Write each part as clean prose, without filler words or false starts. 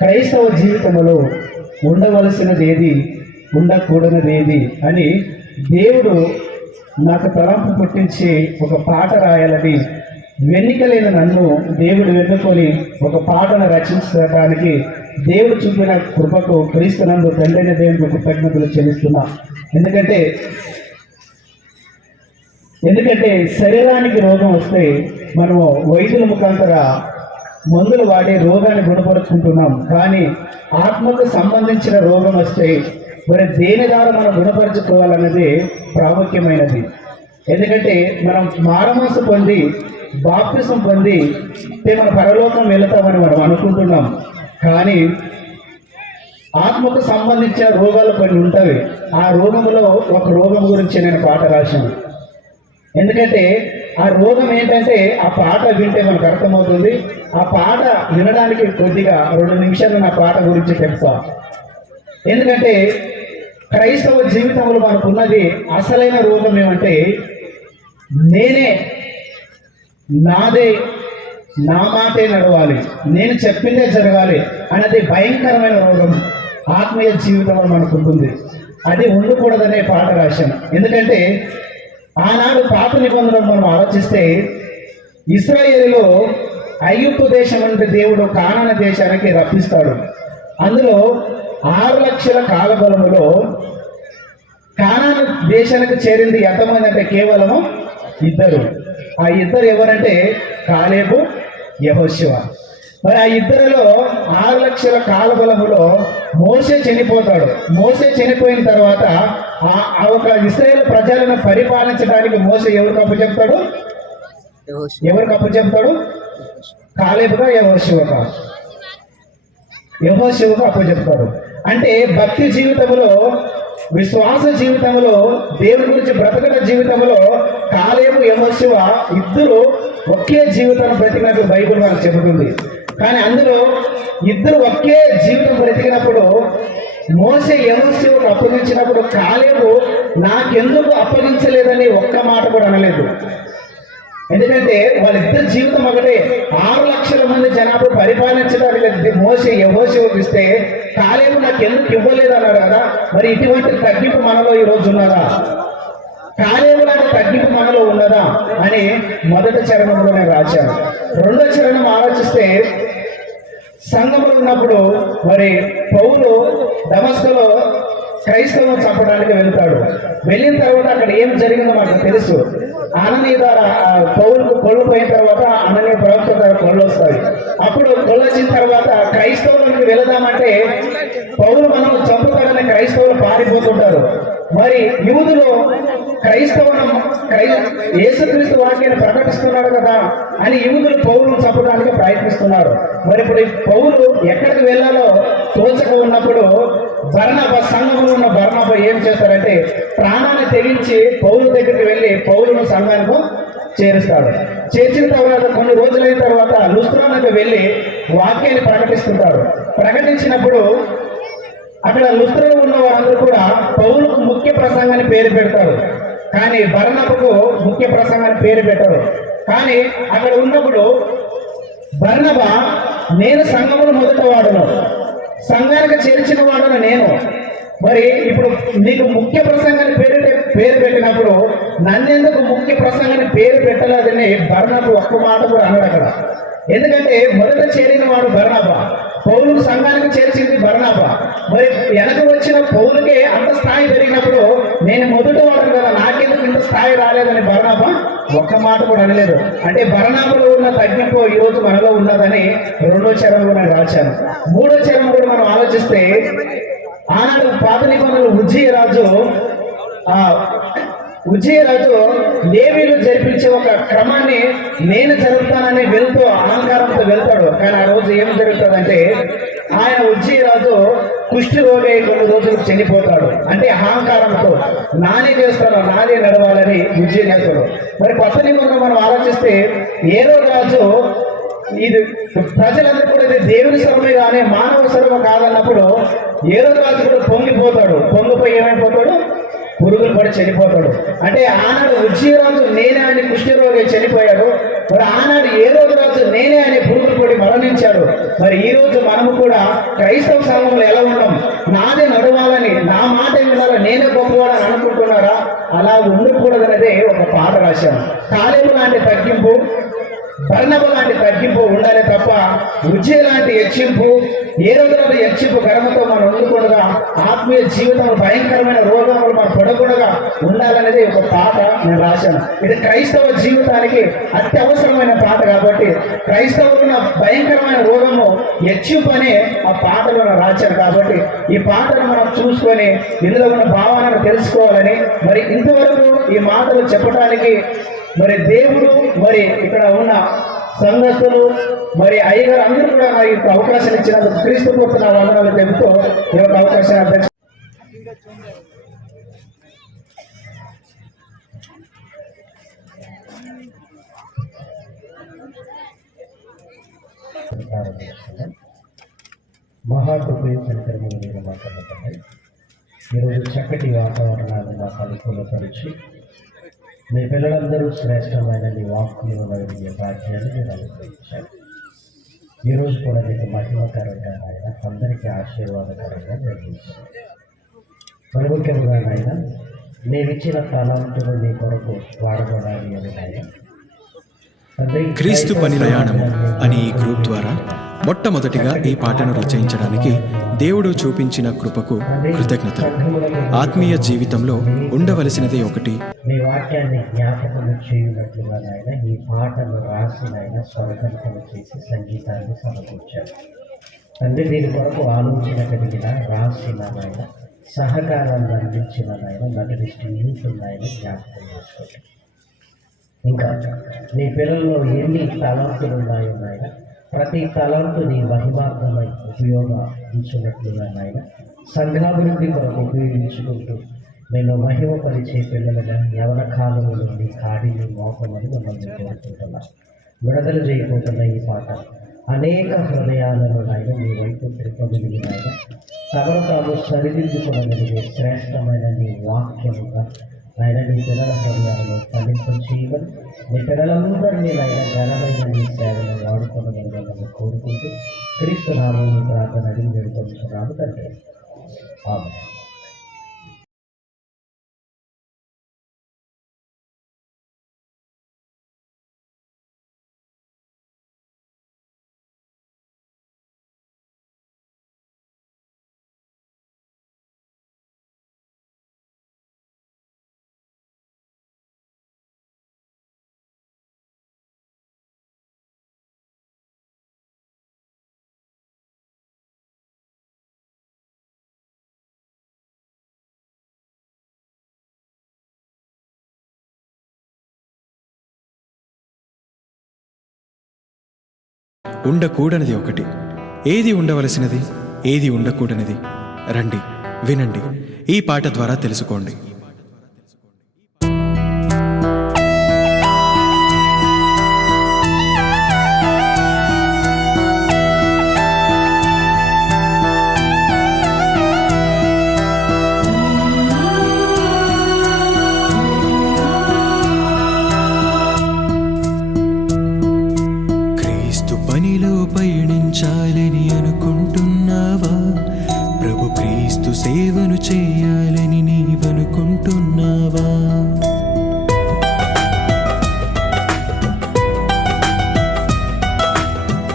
క్రైస్తవ జీవితంలో ఉండవలసినది ఏది, ఉండకూడనిది ఏది అని దేవుడు నాకు తలంపు పుట్టించి ఒక పాట రాయాలని, వెన్నికలైన నన్ను దేవుడు వెన్నుకొని ఒక పాటను రచించడానికి దేవుడు చూపిన కృపకు క్రీస్తునందు తండ్రైన దేవునికి కృతజ్ఞతలు చెల్లిస్తున్నా. ఎందుకంటే శరీరానికి రోగం వస్తే మనము వైద్యుల ముఖాంతర మందులు వాడి రోగాన్ని గుణపరుచుకుంటున్నాం. కానీ ఆత్మకు సంబంధించిన రోగం వస్తే మరి దేని ద్వారా మనం గుణపరుచుకోవాలన్నది ప్రాముఖ్యమైనది. ఎందుకంటే మనం మారమనసు పొంది బాప్తిసం పొంది మన పరలోకం వెళతామని మనం అనుకుంటున్నాం. కానీ ఆత్మకు సంబంధించిన రోగాలు కొన్ని ఉంటాయి. ఆ రోగములో ఒక రోగం గురించి నేను పాట రాశాను. ఎందుకంటే ఆ రోగం ఏంటంటే ఆ పాట వింటే మనకు అర్థమవుతుంది. ఆ పాట వినడానికి కొద్దిగా 2 నిమిషాలు నా పాట గురించి తెలుసా. ఎందుకంటే క్రైస్తవ జీవితంలో మనకున్నది అసలైన రోగం ఏమంటే నేనే, నాదే, నా మాటే నడవాలి, నేను చెప్పిందే జరగాలి అన్నది భయంకరమైన రోగం ఆత్మీయ జీవితంలో మనకు ఉంటుంది. అది ఉండకూడదనే పాట రాశాను. ఎందుకంటే ఆనాడు పాత నిబంధనలు మనం ఆలోచిస్తే ఇశ్రాయేలులో ఐగుప్తు దేశం అంటే దేవుడు కానాను దేశానికి రప్పిస్తాడు. అందులో 6 లక్షల కాలబలములో కానాను దేశానికి చేరింది ఎంతమంది అంటే కేవలము 2. ఆ 2 ఎవరంటే కాలేబు, యెహోషువ. మరి ఆ 2లో 6 లక్షల కాలబలములో మోషే చనిపోతాడు. మోషే చనిపోయిన తర్వాత ఆ ఒక ఇశ్రాయేలు ప్రజలను పరిపాలించడానికి మోషే ఎవరికి అప్పచెప్తాడు? కాలేబుగా, యెహోషువకు అప్పచెప్తాడు. అంటే భక్తి జీవితంలో, విశ్వాస జీవితంలో, దేవుని గురించి బ్రతకడ జీవితంలో కాలేబు, యెహోషువ 2 ఒకే జీవితాన్ని బ్రతికినట్టు బైబిల్ మనకు చెబుతుంది. కానీ అందులో 2 ఒకే జీవితం బ్రతికినప్పుడు మోషే యెహోషువకు అప్పగించినప్పుడు కాలేబు నాకెందుకు అప్పగించలేదని ఒక్క మాట కూడా అనలేదు. ఎందుకంటే వాళ్ళిద్దరు జీవితం ఒకటే. 6 లక్షల మంది జనాభా పరిపాలించడానికి మోషే యెహోషువకు ఇస్తే కాలేబు నాకు ఎందుకు ఇవ్వలేదు అన్నాడు కదా. మరి ఇటువంటి తగ్గింపు మనలో ఈ రోజు ఉన్నదా? కాలేబు లాంటి తగ్గింపు మనలో ఉన్నదా అని మొదటి చరణంలో నేను రాశాను. 2వ చరణం ఆలోచిస్తే సంఘంలో ఉన్నప్పుడు మరి పౌలు దమస్కులో క్రైస్తవం చంపడానికి వెళ్తాడు. వెళ్ళిన తర్వాత అక్కడ ఏం జరిగిందో మనకు తెలుసు. అననీయ ద్వారా పౌలుకు కొళ్ళు పోయిన తర్వాత అననీయ ప్రవక్త ద్వారా కొళ్ళు వస్తాయి. అప్పుడు కొళ్ళు వచ్చిన తర్వాత క్రైస్తవులకు వెళదామంటే పౌలు మనం చంపుతాడని క్రైస్తవులు పారిపోతుంటారు. మరి యూదులు యేసుక్రీస్తు వాక్యాన్ని ప్రకటిస్తున్నాడు కదా అని యూదులు పౌలును చంపడానికి ప్రయత్నిస్తున్నారు. మరి ఇప్పుడు పౌలు ఎక్కడికి వెళ్ళాలో తోచక ఉన్నప్పుడు సంఘంలో ఉన్న బర్నబా ఏం చేస్తారంటే ప్రాణాన్ని తెగించి పౌలు దగ్గరికి వెళ్ళి పౌలును సంఘానికి చేరుస్తాడు. చేర్చిన తర్వాత కొన్ని రోజులైన తర్వాత లుస్త్రానికి వెళ్ళి వాక్యాన్ని ప్రకటిస్తుంటారు. ప్రకటించినప్పుడు అక్కడ లుస్త్రలో ఉన్న వారందరూ కూడా పౌలుకు ముఖ్య ప్రసంగాన్ని పేరు పెడతారు. కానీ బర్నబాకు ముఖ్య ప్రసంగాన్ని పేరు పెట్టరు. కానీ అక్కడ ఉన్నప్పుడు బర్నబా నేను సంఘమును మొదట వాడును, సంఘానికి చేర్చిన వాడును నేను. మరి ఇప్పుడు నీకు ముఖ్య ప్రసంగాన్ని పేరు పెట్టినప్పుడు నన్నెందుకు ముఖ్య ప్రసంగాన్ని పేరు పెట్టలేదని బర్నబా ఒక్క మాట కూడా అన్నాడు అక్కడ. ఎందుకంటే మొదట చేరిన వాడు బర్నబా, పౌలుకు సంఘానికి చేర్చింది బర్నబా. మరి వెనక వచ్చిన పౌలుకే అంత స్థాయి పెరిగినప్పుడు నేను మొదట వాడను కదా, నాకెందుకు ఇంత స్థాయి రాలేదని బర్నబా ఒక్క మాట కూడా అనలేదు. అంటే బర్నబాలో ఉన్న తగ్గింపు ఈరోజు మనలో ఉన్నదని 2వ చరణంలో నేను రాశాను. 3వ చరణం కూడా మనం ఆలోచిస్తే ఆనాడు పాత నిబంధనలు ఉజ్జీయరాజు లేవీలు జరిపించే ఒక క్రమాన్ని నేను జరుపుతానని వెళ్తూ అహంకారంతో వెళ్తాడు. కానీ ఆ రోజు ఏం జరుగుతుందంటే ఆయన ఉజ్జీయరాజు కుష్టి రోగి కొన్ని రోజులు చనిపోతాడు. అంటే అహంకారంతో నానే చేస్తాడు, నానే నడవాలని ఉజ్జీయ చేస్తాడు. మరి కొత్త నిబంధన మనం ఆలోచిస్తే ఏరో రాజు ఇది ప్రజలందరూ కూడా ఇది దేవుని స్వరమే కానీ మానవ స్వరము కాదన్నప్పుడు ఏరో రాజు కూడా పొంగిపోతాడు. పొంగిపోయి ఏమైపోతాడు? పురుగులు పడి చనిపోతాడు. అంటే ఆనాడు ఉజ్జీరాజు నేనే అని కుష్ఠరోగి చనిపోయాడు. మరి ఆనాడు ఏ రోజు రాజు నేనే అని పురుగులు పడి మరణించాడు. మరి ఈ రోజు మనము కూడా క్రైస్తవ సంఘంలో ఎలా ఉన్నాం? నాదే నడవాలని, నా మాట వినాలని, నేనే గొప్పవాడని అనుకుంటున్నారా? అలా ఉండకూడదనేదే ఒక పాట రాశాను. కాలేబు లాంటి తగ్గింపు, బర్నబ లాంటి తగ్గింపు ఉండాలి తప్ప ఉజ్జయ లాంటి హెచ్చింపు, ఏ రోజున హెచ్చింపు గర్మతో మనం ఉండకూడగా, ఆత్మీయ జీవితం భయంకరమైన రోగములు మనం పడకూడగా ఉండాలనేది ఒక పాట నేను రాశాను. ఇది క్రైస్తవ జీవితానికి అత్యవసరమైన పాట కాబట్టి క్రైస్తవులు ఉన్న భయంకరమైన రోగము హెచ్చింపు అనే ఆ పాటలో రాశాను. కాబట్టి ఈ పాటను మనం చూసుకొని ఇందులో ఉన్న భావనను తెలుసుకోవాలని, మరి ఇంతవరకు ఈ మాటలు చెప్పడానికి మరి దేవుడు, మరి ఇక్కడ ఉన్న సంఘస్థులు, మరి అయ్యగారు అందరూ కూడా నాకు యొక్క అవకాశం ఇచ్చినందుకు క్రీస్తు పూర్తి నా వందనాలు చెబుతూ ఈ యొక్క అవకాశాన్ని అధ్యక్ష మహాకృపయ శంకరములు నేను మాట్లాడుతున్నాను. ఈరోజు చక్కటి వాతావరణాన్ని మాకు అనుకూలపరిచి మీ పిల్లలందరూ శ్రేష్టమైన నీ వాక్కులు నడిపే భాగ్యాన్ని నేను అనుగ్రహించాను. ఈరోజు కూడా మీకు మహిమకరంగా ఆయన అందరికీ ఆశీర్వాదకరంగా నిర్వహించాను. మరి ముఖ్యంగా ఆయన నీవిచ్చిన తలంతులు నీ కొరకు వాడబడాలి అని ఆయన క్రీస్తు పని ప్రయాణము అనే ఈ గ్రూప్ ద్వారా మొట్టమొదటిగా ఈ పాటను రచయించడానికి దేవుడు చూపించిన కృపకు కృతజ్ఞతలు. ఆత్మీయ జీవితంలో ఉండవలసినది ఒకటి. మీ వాక్యాన్ని జ్ఞాపకం చేయనట్లుగా ఆయన ఈ పాటను రాసిన ఆయన స్వరకల్పన చేసి సంగీతాన్ని సమకూర్చారు. తండ్రి దీని కొరకు ఆలోచన కలిగిన రాసిన ఆయన సహకారాన్ని అందించిన ఆయన నటుడిస్ట్ యూతున్నాయని జ్ఞాపకం చేసుకోండి. ఇంకా నీ పిల్లల్లో ఎన్ని తలంతులు ఉన్నాయో నాయన ప్రతి తలంతు నీ మహిమార్థమై ఉపయోగించినట్లుగా నాయన సంఘాభివృద్ధి కొరకు ఉపయోగించుకుంటూ నేను మహిమపరిచే పిల్లలుగా యవన కాలంలో నీ కాడిని మోపమని మమ్మల్ని కోరుకుంటున్నా. విడుదల చేయబోతున్న ఈ పాట అనేక హృదయాలను నాయన నీ వైపు తిరగలిగిన ఆయన తమను తాము సరిదిద్దుకునగలిగే శ్రేష్టమైన నీ వాక్యముగా ఆయన నీ పిల్లల హృదయాలను ఫలింపం చేయమని నీ పిల్లలందరినీ ఆయన ఘనమైన నీ సేవను వాడుకోవడం కోరుకుంటూ క్రీస్తు నామమున ప్రార్థన అడిగి వేడుకొంటున్నాము తండ్రి. ఆమేన్. ఉండకూడనిది ఒకటి. ఏది ఉండవలసినది, ఏది ఉండకూడనిది? రండి, వినండి, ఈ పాట ద్వారా తెలుసుకోండి. పనిలో పయనించాలని అనుకుంటున్నావా? ప్రభు క్రీస్తు సేవను చేయాలని నీవనుకుంటున్నావా?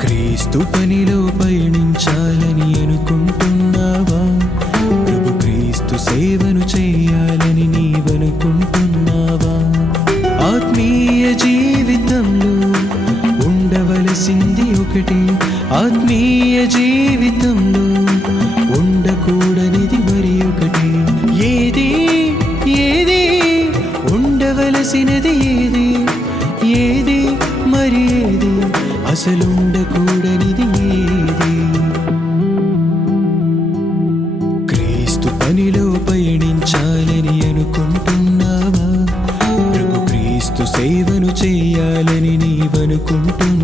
క్రీస్తు పనిలో పయనించాలని అనుకుంటున్నావా? ప్రభు క్రీస్తు సేవను చేయాలని నీవనుకుంటున్నావా? ఆత్మీయ జీవితంలో ఉండవలసింది ఒకటి, ఆత్మీయ జీవితంలో ఉండకూడనిది మరి ఒకటి. ఏది ఏది ఉండవలసినది ఏది, ఏది మరి ఏది అసలు ఉండకూడనిది ఏది? క్రీస్తు పనిలో పయనించాలని అనుకుంటున్నావా? ప్రభు క్రీస్తు సేవను చేయాలని నీవనుకుంటున్నావా?